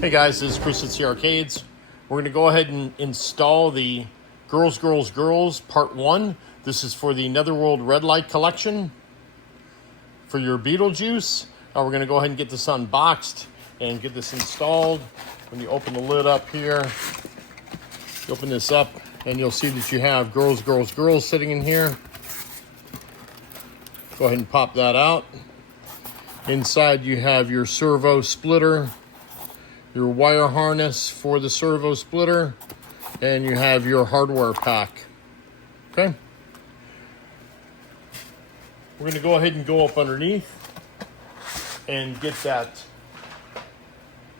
Hey guys, this is Chris at C Arcades. We're going to go ahead and install the Girls, Girls, Girls Part 1. This is for the Netherworld Red Light Collection for your Betelgeuse. We're going to go ahead and get this unboxed and get this installed. When you open the lid up here, you open this up and you'll see that you have Girls, Girls, Girls sitting in here. Go ahead and pop that out. Inside you have your servo splitter, your wire harness for the servo splitter, and you have your hardware pack. Okay. We're going to go ahead and go up underneath and get that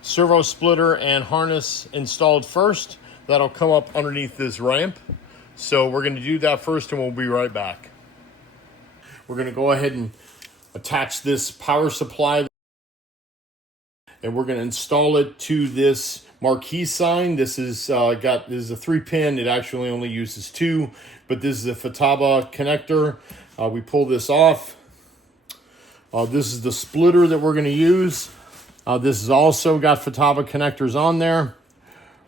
servo splitter and harness installed first. That'll come up underneath this ramp. So we're going to do that first and we'll be right back. We're going to go ahead and attach this power supply and we're going to install it to this marquee sign. This is this is a 3-pin. It actually only uses 2, but this is a Futaba connector. We pull this off. This is the splitter that we're going to use. This has also got Futaba connectors on there.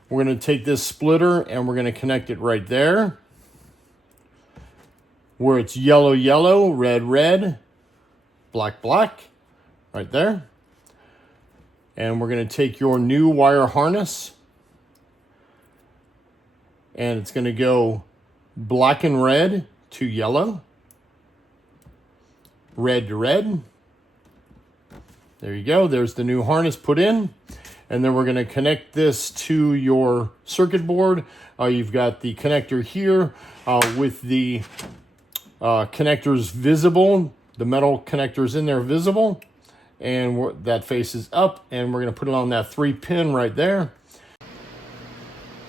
We're going to take this splitter and we're going to connect it right there, where it's yellow, yellow, red, red, black, black, right there. And we're going to take your new wire harness and it's going to go black and red to yellow, red to red. There you go. There's the new harness put in. And then we're going to connect this to your circuit board. You've got the connector here with the connectors visible. The metal connectors in there visible. And that faces up, and we're going to put it on that 3-pin right there.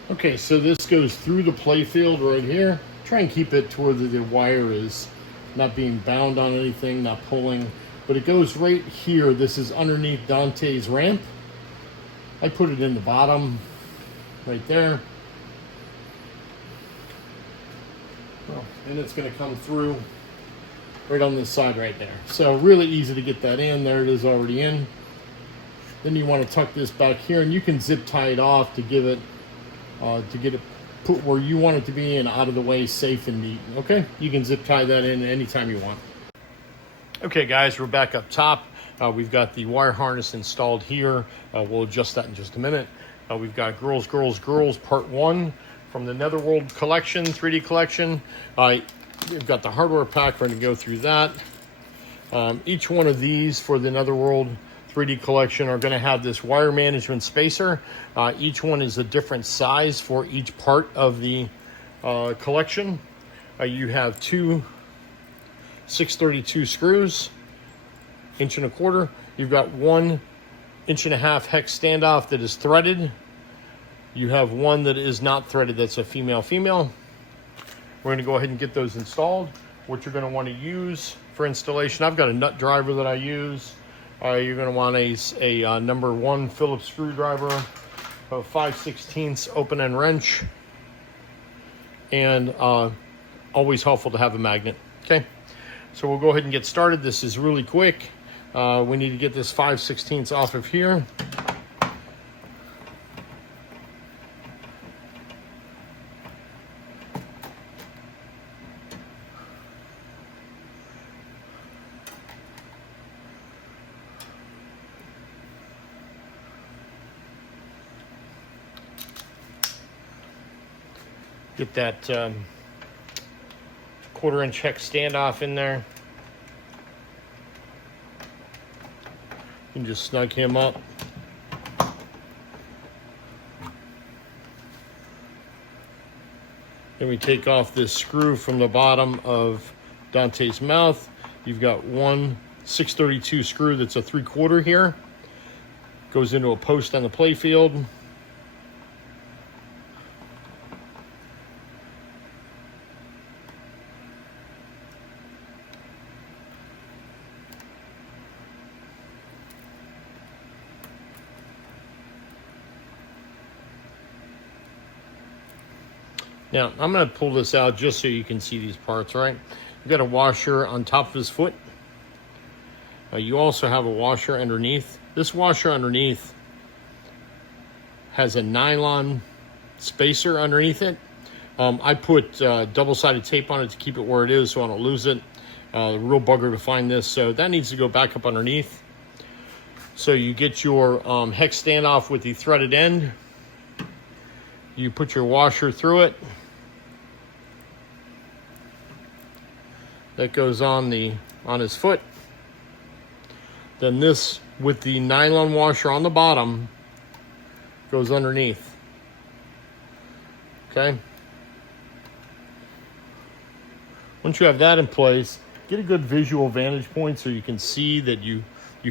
Okay, so this goes through the playfield right here. Try and keep it to where the wire is not being bound on anything, not pulling. But it goes right here. This is underneath Dante's ramp. I put it in the bottom right there. And it's going to come through right on this side right there. So really easy to get that in. There it is already in. Then you want to tuck this back here and you can zip tie it off to give it, to get it put where you want it to be and out of the way, safe and neat. Okay, you can zip tie that in anytime you want. Okay guys, we're back up top. We've got the wire harness installed here. We'll adjust that in just a minute. We've got Girls, Girls, Girls Part 1 from the Netherworld collection, 3D collection. We've got the hardware pack. We're going to go through that. Each one of these for the Netherworld 3D collection are going to have this wire management spacer. Each one is a different size for each part of the collection. You have 2 632 screws, 1.25 inches. You've got 1.5 inch hex standoff that is threaded. You have one that is not threaded, that's a female. We're going to go ahead and get those installed. What you're going to want to use for installation, I've got a nut driver that I use. You're going to want a number 1 Phillips screwdriver, a 5/16 open end wrench, and always helpful to have a magnet. Okay, so we'll go ahead and get started. This is really quick. We need to get this 5/16 off of here. Get that 1/4 inch hex standoff in there. You can just snug him up. Then we take off this screw from the bottom of Dante's mouth. You've got 1 632 screw that's a 3/4 here. Goes into a post on the playfield. Now, I'm going to pull this out just so you can see these parts, right? You've got a washer on top of his foot. You also have a washer underneath. This washer underneath has a nylon spacer underneath it. I put double-sided tape on it to keep it where it is so I don't lose it. Real bugger to find this, so that needs to go back up underneath. So you get your hex standoff with the threaded end. You put your washer through it. That goes on his foot. Then this with the nylon washer on the bottom goes underneath. Okay. Once you have that in place, get a good visual vantage point so you can see that you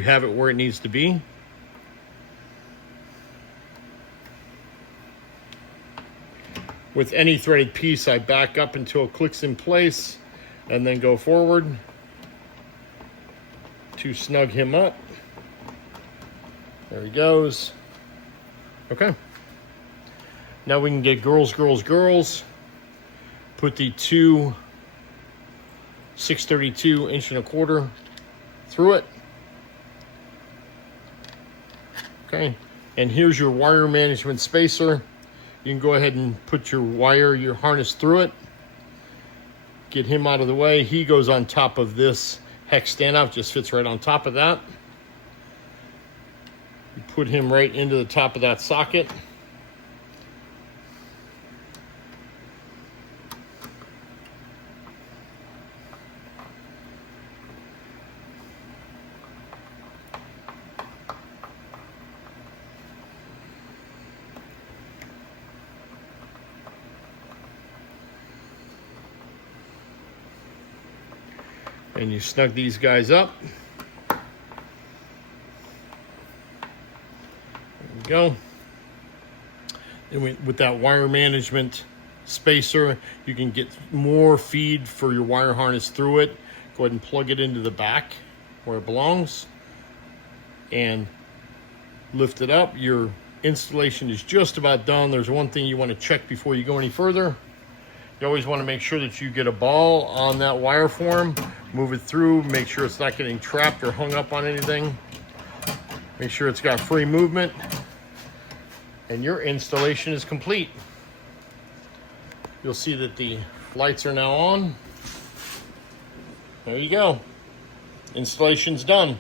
have it where it needs to be. With any threaded piece, I back up until it clicks in place and then go forward to snug him up. There he goes. Okay. Now we can get girls. Put the two 632 1.25" through it. Okay. And here's your wire management spacer. You can go ahead and put your harness through it. Get him out of the way. He goes on top of this hex standoff, just fits right on top of that. You put him right into the top of that socket. And you snug these guys up. There we go. And with that wire management spacer, you can get more feed for your wire harness through it. Go ahead and plug it into the back where it belongs and lift it up. Your installation is just about done. There's one thing you want to check before you go any further. You always want to make sure that you get a ball on that wire form, move it through, make sure it's not getting trapped or hung up on anything. Make sure it's got free movement, and your installation is complete. You'll see that the lights are now on. There you go. Installation's done.